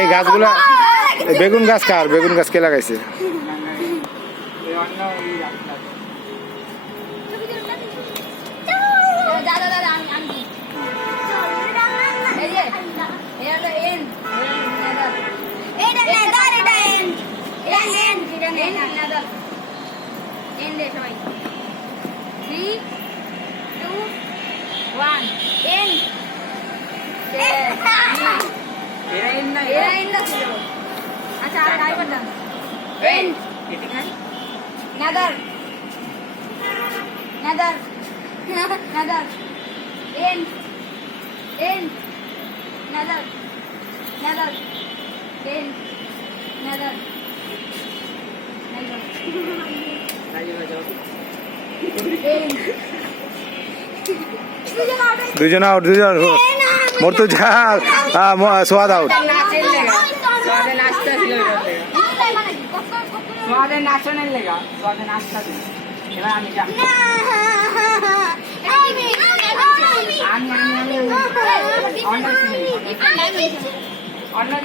এই গাছগুলা বেগুন গাছ কার? বেগুন গাছ কে লাগাইছে? আচ্ছা আর গাই বললাম and another another another and and another another and another দুজন আউট, দুজন মর্তুজা সোয়াদ আউট। নাচনের লেগা নাচটা এবার আমি অন্য কিছু